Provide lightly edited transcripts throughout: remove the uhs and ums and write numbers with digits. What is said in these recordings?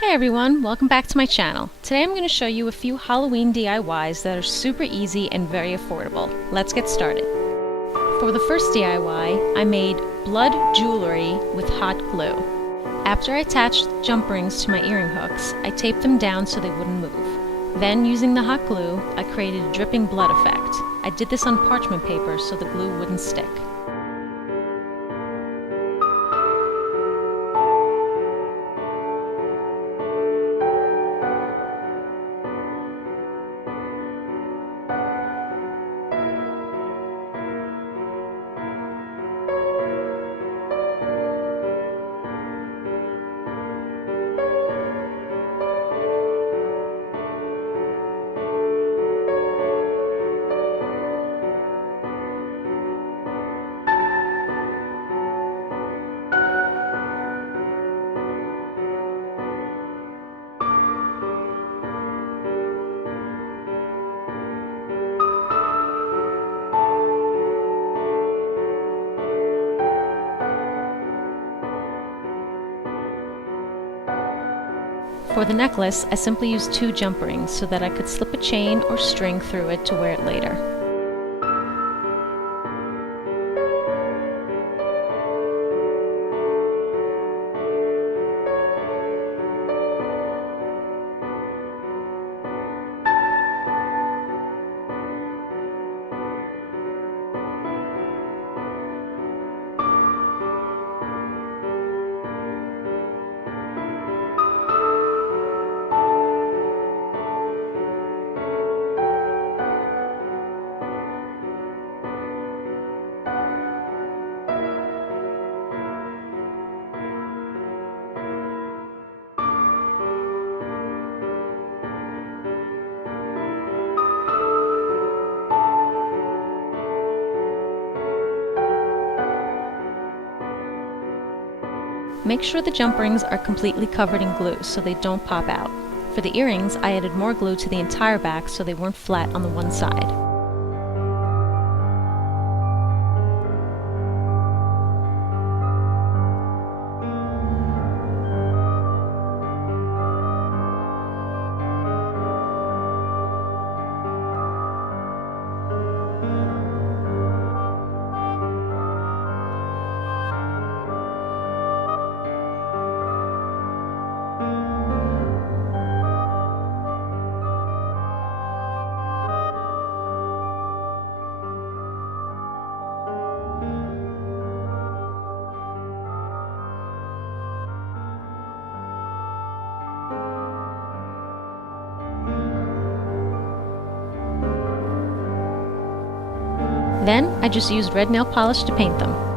Hey everyone, welcome back to my channel. Today I'm going to show you a few Halloween DIYs that are super easy and very affordable. Let's get started. For the first DIY, I made blood jewelry with hot glue. After I attached jump rings to my earring hooks, I taped them down so they wouldn't move. Then, using the hot glue, I created a dripping blood effect. I did this on parchment paper so the glue wouldn't stick. For the necklace, I simply used 2 jump rings so that I could slip a chain or string through it to wear it later. Make sure the jump rings are completely covered in glue so they don't pop out. For the earrings, I added more glue to the entire back so they weren't flat on the one side. Then, I just used red nail polish to paint them.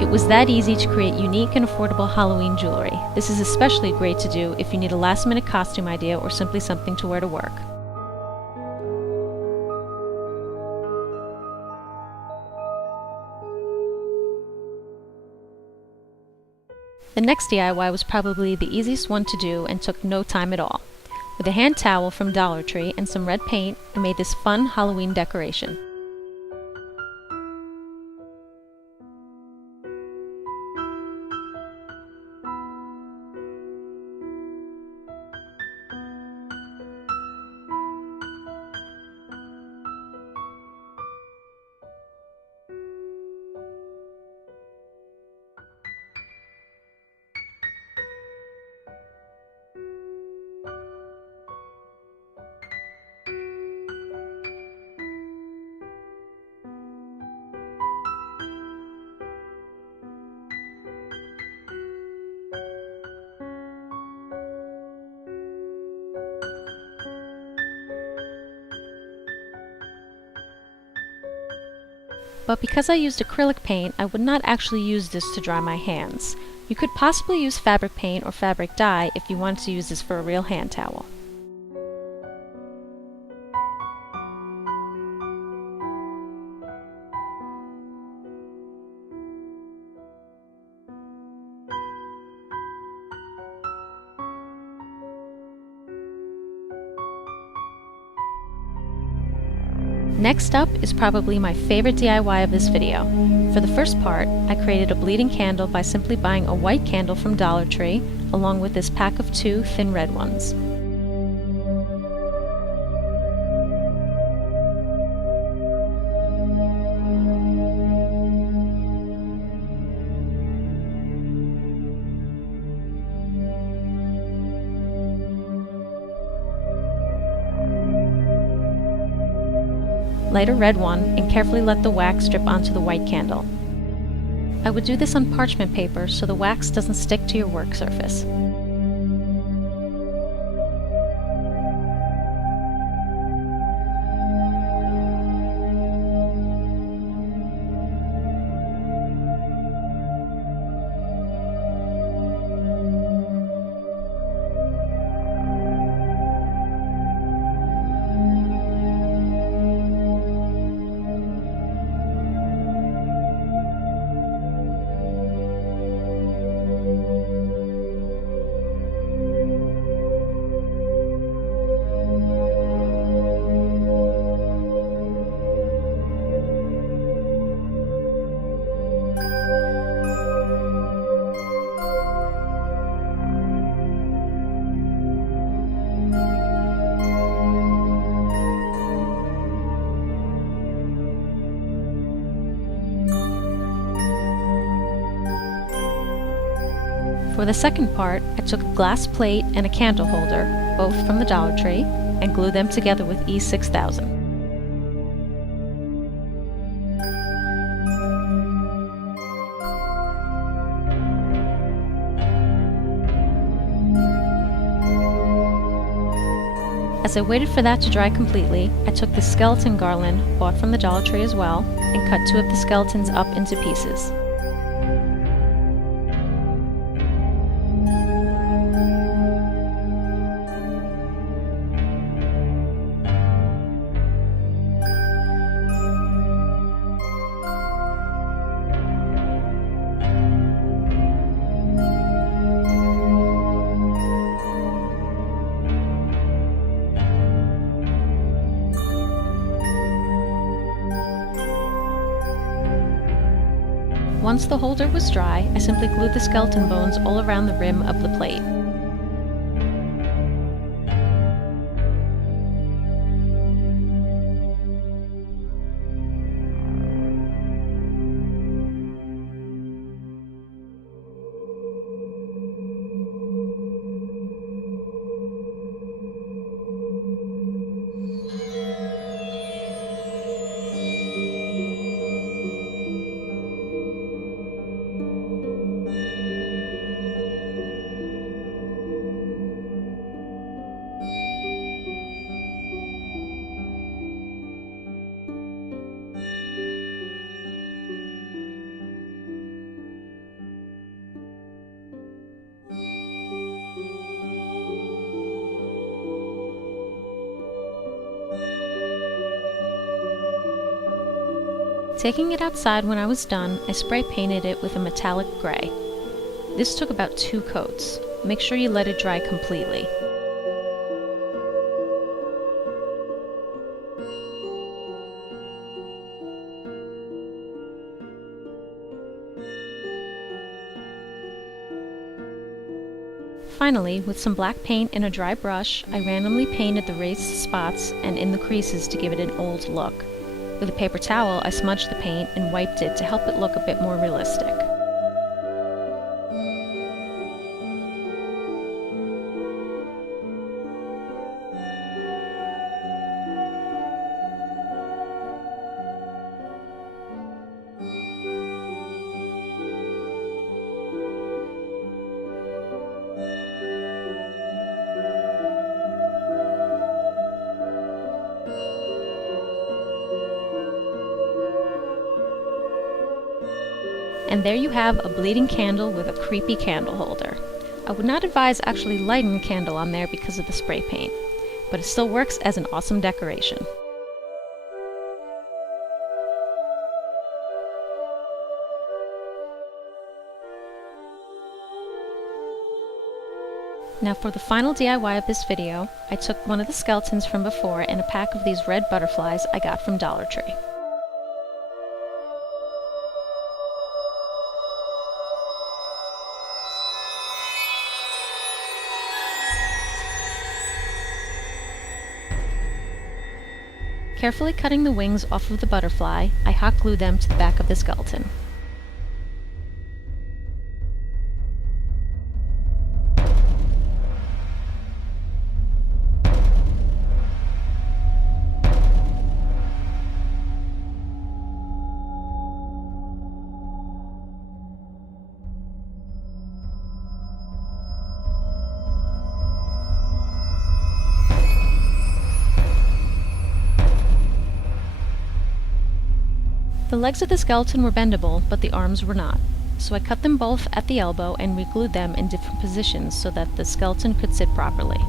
It was that easy to create unique and affordable Halloween jewelry. This is especially great to do if you need a last-minute costume idea or simply something to wear to work. The next DIY was probably the easiest one to do and took no time at all. With a hand towel from Dollar Tree and some red paint, I made this fun Halloween decoration. But because I used acrylic paint, I would not actually use this to dry my hands. You could possibly use fabric paint or fabric dye if you wanted to use this for a real hand towel. Next up is probably my favorite DIY of this video. For the first part, I created a bleeding candle by simply buying a white candle from Dollar Tree, along with this pack of 2 thin red ones. Light a red one and carefully let the wax drip onto the white candle. I would do this on parchment paper so the wax doesn't stick to your work surface. For the second part, I took a glass plate and a candle holder, both from the Dollar Tree, and glued them together with E6000. As I waited for that to dry completely, I took the skeleton garland, bought from the Dollar Tree as well, and cut 2 of the skeletons up into pieces. Once the holder was dry, I simply glued the skeleton bones all around the rim of the plate. Taking it outside when I was done, I spray painted it with a metallic gray. This took about 2 coats. Make sure you let it dry completely. Finally, with some black paint and a dry brush, I randomly painted the raised spots and in the creases to give it an old look. With a paper towel, I smudged the paint and wiped it to help it look a bit more realistic. And there you have a bleeding candle with a creepy candle holder. I would not advise actually lighting a candle on there because of the spray paint, but it still works as an awesome decoration. Now for the final DIY of this video, I took one of the skeletons from before and a pack of these red butterflies I got from Dollar Tree. Carefully cutting the wings off of the butterfly, I hot glued them to the back of the skeleton. The legs of the skeleton were bendable, but the arms were not, so I cut them both at the elbow and re-glued them in different positions so that the skeleton could sit properly.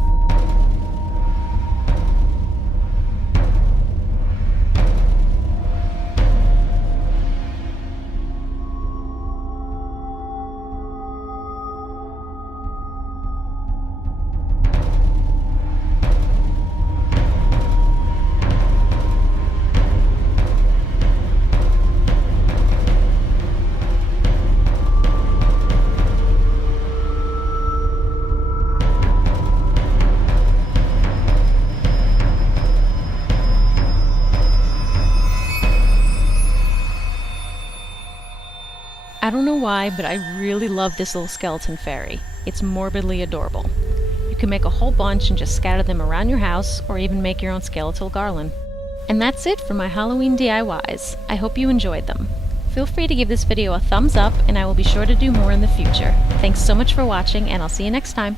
I don't know why, but I really love this little skeleton fairy. It's morbidly adorable. You can make a whole bunch and just scatter them around your house, or even make your own skeletal garland. And that's it for my Halloween DIYs. I hope you enjoyed them. Feel free to give this video a thumbs up, and I will be sure to do more in the future. Thanks so much for watching, and I'll see you next time.